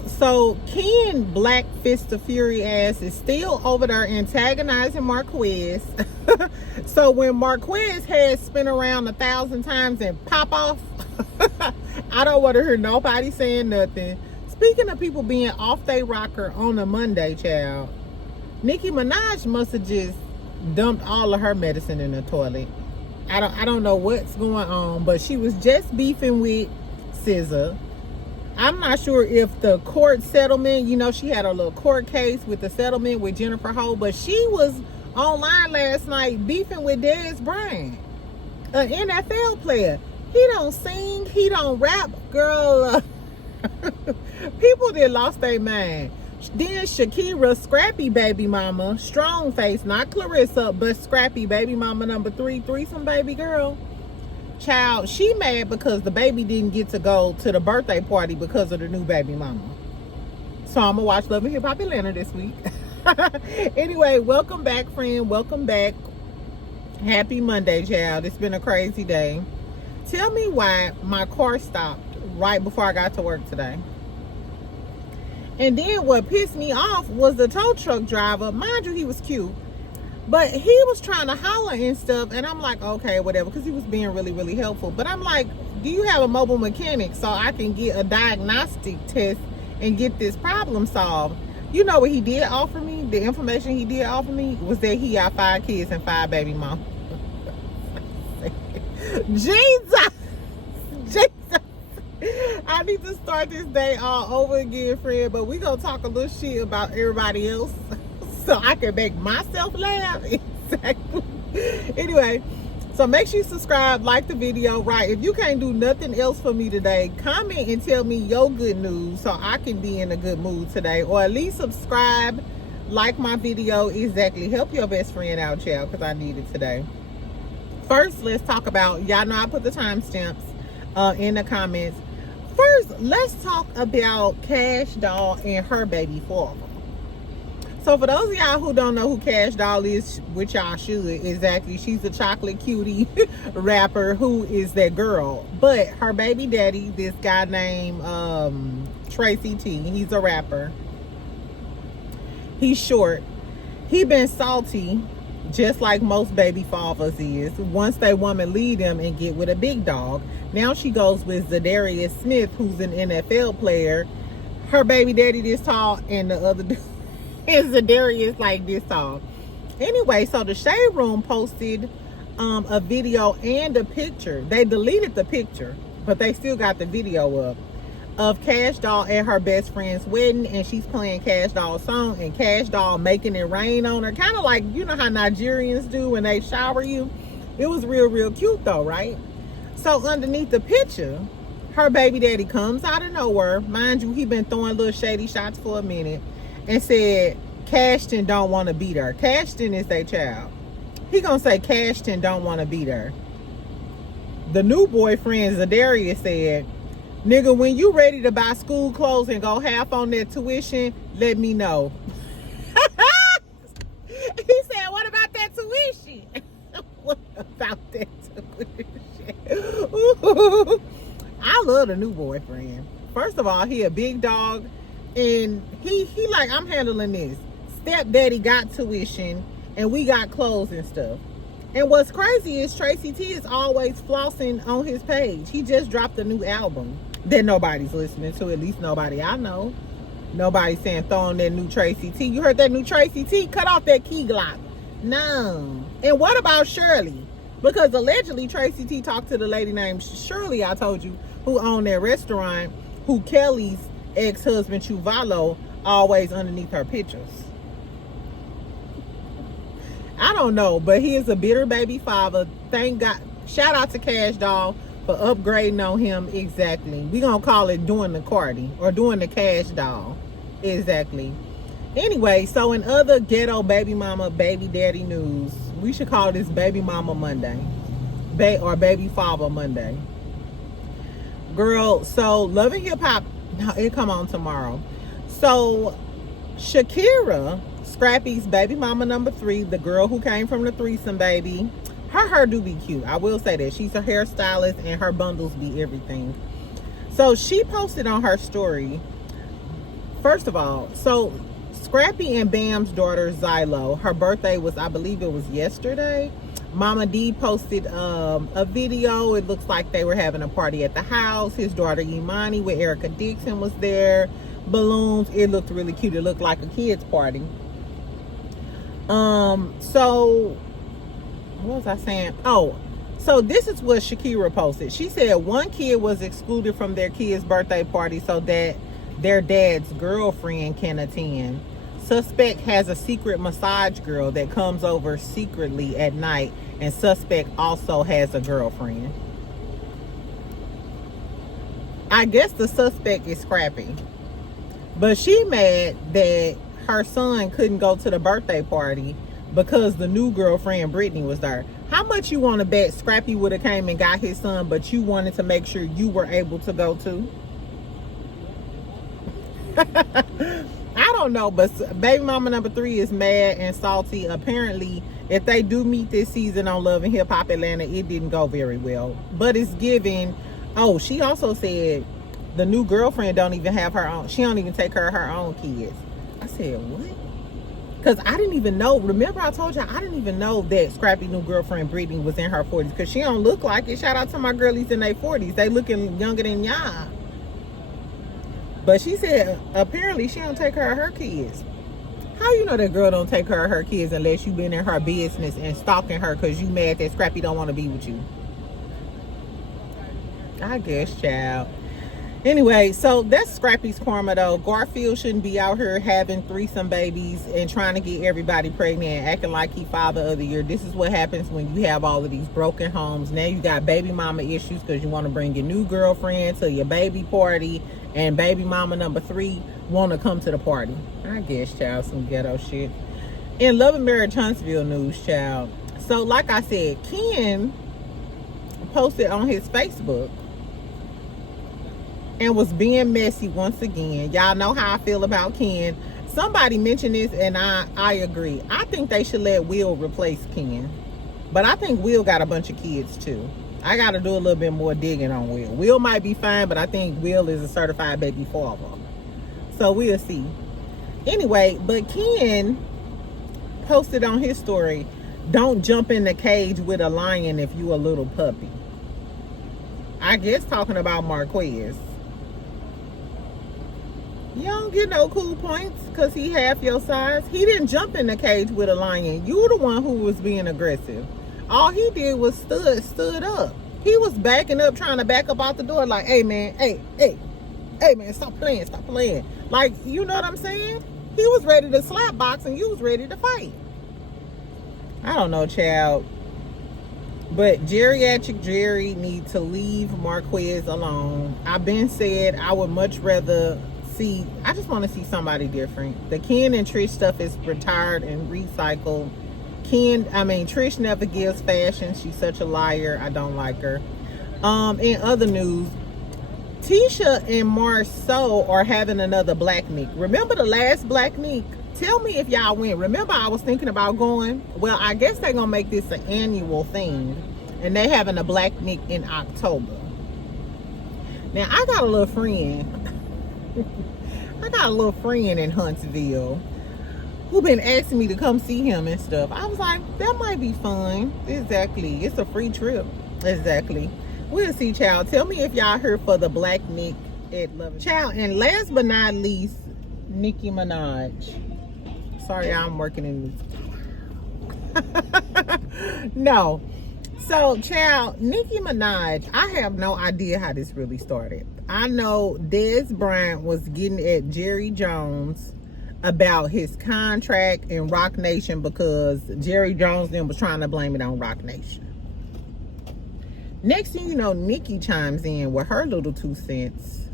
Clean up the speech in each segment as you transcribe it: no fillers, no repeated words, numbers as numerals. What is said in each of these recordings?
Girl, so Ken Black Fist of Fury ass is still over there antagonizing Marques. So when Marques had spin around 1,000 times and pop off, I don't want to hear nobody saying nothing. Speaking of people being off they rocker on a Monday, child, Nicki Minaj must have just dumped all of her medicine in the toilet. I don't know what's going on, but she was just beefing with SZA. I'm not sure if the court settlement, you know, she had a little court case with the settlement with Jennifer Ho, but she was online last night beefing with Dez Bryant, an NFL player. He don't sing, he don't rap, girl. People that lost their mind. Then Shakira, Scrappy baby mama, strong face, not Clarissa, but Scrappy baby mama number 3, threesome baby girl. Child, she mad because the baby didn't get to go to the birthday party because of the new baby mama. So I'm gonna watch Love and Hip Hop Atlanta this week. Anyway, welcome back, friend. Welcome back. Happy Monday, child. It's been a crazy day. Tell me why my car stopped right before I got to work today. And then what pissed me off was the tow truck driver. Mind you, he was cute, but he was trying to holler and stuff, and I'm like, okay, whatever, because he was being really, really helpful. But I'm like, do you have a mobile mechanic so I can get a diagnostic test and get this problem solved? You know what he did offer me? The information he did offer me was that he got 5 kids and 5 baby moms. Jesus! Jesus! I need to start this day all over again, friend, but we gonna talk a little shit about everybody else so I can make myself laugh. Exactly. Anyway, so make sure you subscribe, like the video, right? If you can't do nothing else for me today, comment and tell me your good news so I can be in a good mood today, or at least subscribe, like my video. Exactly. Help your best friend out, child, because I need it today. First, let's talk about, y'all know I put the timestamps in the comments. First, let's talk about Kash Doll and her baby father. So for those of y'all who don't know who Kash Doll is, which y'all should, exactly, she's a chocolate cutie rapper who is that girl. But her baby daddy, this guy named Tracy T, he's a rapper. He's short. He been salty, just like most baby fathers is, once they woman leave them and get with a big dog. Now she goes with Zadarius Smith, who's an NFL player. Her baby daddy this tall, and the other dude is Zadarius like this tall. Anyway, so the Shade Room posted a video and a picture. They deleted the picture, but they still got the video up of Kash Doll at her best friend's wedding, and she's playing Kash Doll's song, and Kash Doll making it rain on her, kind of like, you know how Nigerians do when they shower you. It was real, real cute though, right? So underneath the picture, her baby daddy comes out of nowhere. Mind you, he been throwing little shady shots for a minute, and said Cashton don't want to beat her. Cashton is their child. He gonna say Cashton don't want to beat her. The new boyfriend Zadarius said, nigga, when you ready to buy school clothes and go half on that tuition, let me know. He said, what about that tuition? What about that tuition? Ooh, I love the new boyfriend. First of all, he a big dog, and he like, I'm handling this. Stepdaddy got tuition, and we got clothes and stuff. And what's crazy is Tracy T is always flossing on his page. He just dropped a new album that nobody's listening to, at least nobody I know. Nobody saying throw on that new Tracy T. You heard that new Tracy T? Cut off that key glock. No. And what about Shirley? Because allegedly Tracy T talked to the lady named Shirley, I told you, who owned that restaurant, who Kelly's ex-husband Chuvalo always underneath her pictures. I don't know, but he is a bitter baby father. Thank God. Shout out to Kash Doll for upgrading on him. Exactly. We gonna call it doing the Cardi, or doing the Kash Doll. Exactly. Anyway, so in other ghetto baby mama, baby daddy news, we should call this Baby Mama Monday. Or Baby Father Monday. Girl, so Love and Hip Hop, no, it come on tomorrow. So Shakira, Scrappy's baby mama number 3, the girl who came from the threesome baby, her hair do be cute. I will say that. She's a hairstylist, and her bundles be everything. So she posted on her story First of all, so Scrappy and Bam's daughter Zylo, her birthday was, I believe it was yesterday. Mama D posted a video. It looks like they were having a party at the house. His daughter Imani with Erica Dixon was there. Balloons. It looked really cute. It looked like a kid's party. So what was I saying? Oh, so this is what Shakira posted. She said one kid was excluded from their kid's birthday party so that their dad's girlfriend can attend. Suspect has a secret massage girl that comes over secretly at night, and suspect also has a girlfriend. I guess the suspect is Scrappy, but she mad that her son couldn't go to the birthday party because the new girlfriend Brittany was there. How much you want to bet Scrappy would have came and got his son, but you wanted to make sure you were able to go too? I don't know, but baby mama number 3 is mad and salty. Apparently, if they do meet this season on Love and Hip Hop Atlanta, it didn't go very well. But it's giving. Oh, she also said the new girlfriend don't even have her own. She don't even take care of her own kids. I said, what? Because I didn't even know. Remember I told you I didn't even know that Scrappy new girlfriend Brittany was in her 40s, because she don't look like it. Shout out to my girlies in their 40s. They looking younger than y'all. But she said apparently she don't take care of her kids. How you know that girl don't take care of her kids unless you been in her business and stalking her because you mad that Scrappy don't want to be with you? I guess, child. Anyway, so that's Scrappy's karma though. Garfield shouldn't be out here having threesome babies and trying to get everybody pregnant and acting like he father of the year. This is what happens when you have all of these broken homes. Now you got baby mama issues because you want to bring your new girlfriend to your baby party, and baby mama number 3 want to come to the party. I guess, child, some ghetto shit. In Love and Marriage Huntsville news, child. So like I said, Ken posted on his Facebook and was being messy once again. Y'all know how I feel about Ken. Somebody mentioned this and I agree. I think they should let Will replace Ken. But I think Will got a bunch of kids too. I got to do a little bit more digging on Will. Will might be fine, but I think Will is a certified baby father. So we'll see. Anyway, but Ken posted on his story, don't jump in the cage with a lion if you a little puppy. I guess talking about Marques. You don't get no cool points because he half your size. He didn't jump in the cage with a lion. You the one who was being aggressive. All he did was stood up. He was backing up, trying to back up out the door like, hey man, hey man, stop playing. Like, you know what I'm saying? He was ready to slap box and you was ready to fight. I don't know, child. But geriatric Jerry needs to leave Marques alone. I've been said I would much rather see, I just want to see somebody different. The Ken and Trish stuff is retired and recycled. Trish never gives fashion. She's such a liar. I don't like her. In other news, Tisha and Marceau are having another Black Nick. Remember the last Black Nick? Tell me if y'all went. Remember I was thinking about going? Well, I guess they're going to make this an annual thing. And they having a Black Nick in October. Now, I got a little friend. In Huntsville who been asking me to come see him and stuff. I was like, that might be fun. Exactly. It's a free trip. Exactly. We'll see, child. Tell me if y'all here for the Black Nick at Love. Child, and last but not least, Nicki Minaj. Sorry, I'm working in this. No. So, child, Nicki Minaj, I have no idea how this really started. I know Dez Bryant was getting at Jerry Jones about his contract in Roc Nation because Jerry Jones then was trying to blame it on Roc Nation. Next thing you know, Nicki chimes in with her little 2 cents.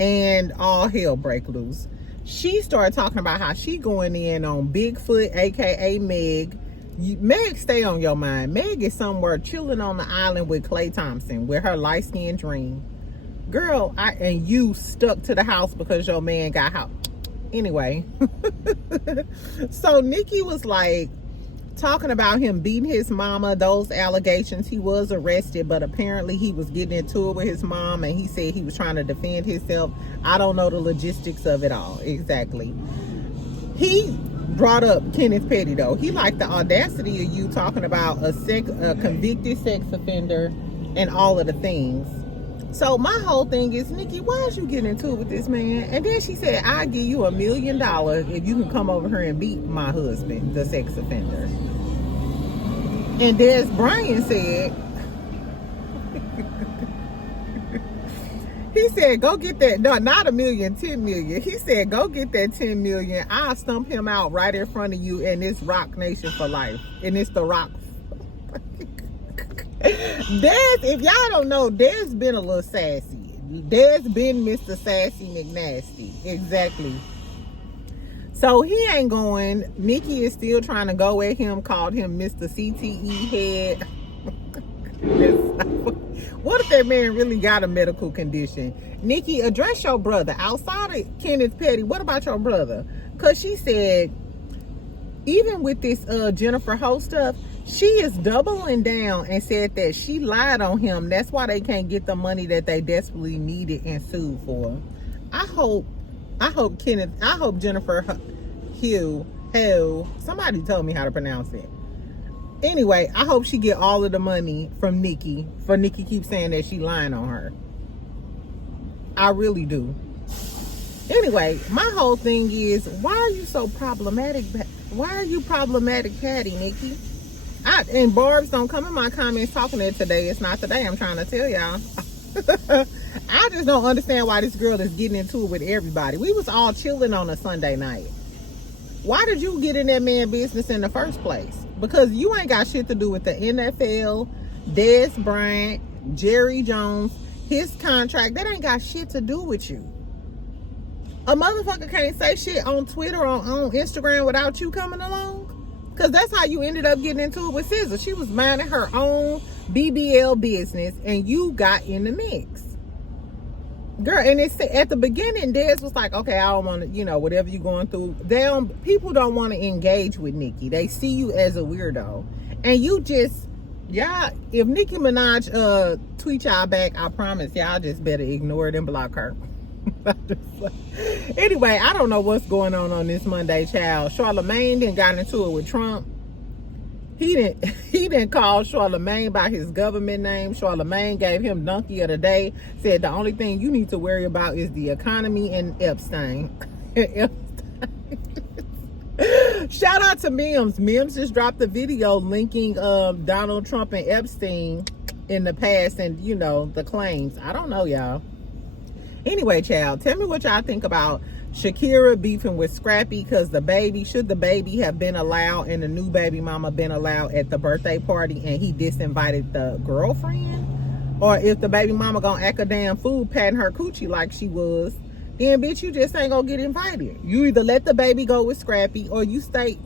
And all hell break loose. She started talking about how she going in on Bigfoot, aka Meg. Meg, stay on your mind. Meg is somewhere chilling on the island with Klay Thompson with her light-skinned dream. Girl, and you stuck to the house because your man got out. Anyway. So Nicki was like, talking about him beating his mama, those allegations. He was arrested, but apparently he was getting into it with his mom, and he said he was trying to defend himself. I don't know the logistics of it all exactly. He brought up Kenneth Petty, though. He liked the audacity of you talking about a convicted sex offender and all of the things. So my whole thing is, Nicki, why is you getting into it with this man? And then she said, I'll give you $1 million if you can come over here and beat my husband, the sex offender. And Dez Bryant said, he said, go get that. No, not $1 million, 10 million. He said, go get that 10 million. I'll stump him out right in front of you, and it's Rock Nation for life. And it's the Rock. Dez, if y'all don't know, Dez been a little sassy. Dez been Mr. Sassy McNasty. Exactly. So he ain't going. Nicki is still trying to go at him, called him Mr. CTE head. What if that man really got a medical condition? Nicki, address your brother. Outside of Kenneth Petty, what about your brother? Because she said, even with this Jennifer Ho stuff, she is doubling down and said that she lied on him. That's why they can't get the money that they desperately needed and sued for. I hope Jennifer Hill, somebody told me how to pronounce it. Anyway, I hope she get all of the money from Nicki, for Nicki keeps saying that she lying on her. I really do. Anyway, my whole thing is, why are you so problematic? Why are you problematic, Patty, Nicki? And Barbs, don't come in my comments talking that today. It's not today, I'm trying to tell y'all. I just don't understand why this girl is getting into it with everybody. We was all chilling on a Sunday night. Why did you get in that man business in the first place? Because you ain't got shit to do with the NFL, Dez Bryant, Jerry Jones, his contract. That ain't got shit to do with you. A motherfucker can't say shit on Twitter or on Instagram without you coming along. Because that's how you ended up getting into it with SZA. She was minding her own BBL business, and you got in the mix. Girl, and it's at the beginning, Dez was like, okay, I don't want to, whatever you're going through. People don't want to engage with Nicki. They see you as a weirdo. And you just, y'all, if Nicki Minaj tweet y'all back, I promise y'all just better ignore it and block her. Anyway, I don't know what's going on this Monday, child. Charlamagne then got into it with Trump. He didn't call Charlamagne by his government name. Charlamagne gave him donkey of the day. Said the only thing you need to worry about is the economy and Epstein. Shout out to Mims. Mims just dropped a video linking Donald Trump and Epstein in the past, and the claims. I don't know, y'all. Anyway, child, tell me what y'all think about Shakira beefing with Scrappy, because should the baby have been allowed and the new baby mama been allowed at the birthday party, and he disinvited the girlfriend? Or if the baby mama gonna act a damn fool patting her coochie like she was, then bitch, you just ain't gonna get invited. You either let the baby go with Scrappy or you stay.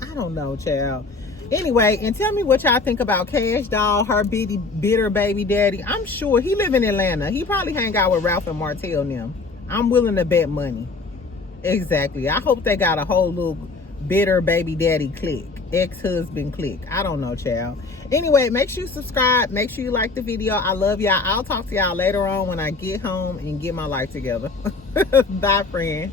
I don't know, child. Anyway, and tell me what y'all think about Kash Doll, her bitter baby daddy. I'm sure he live in Atlanta. He probably hang out with Ralph and Martell and them. I'm willing to bet money. Exactly. I hope they got a whole little bitter baby daddy clique, ex-husband clique. I don't know, child. Anyway, make sure you subscribe. Make sure you like the video. I love y'all. I'll talk to y'all later on when I get home and get my life together. Bye, friend.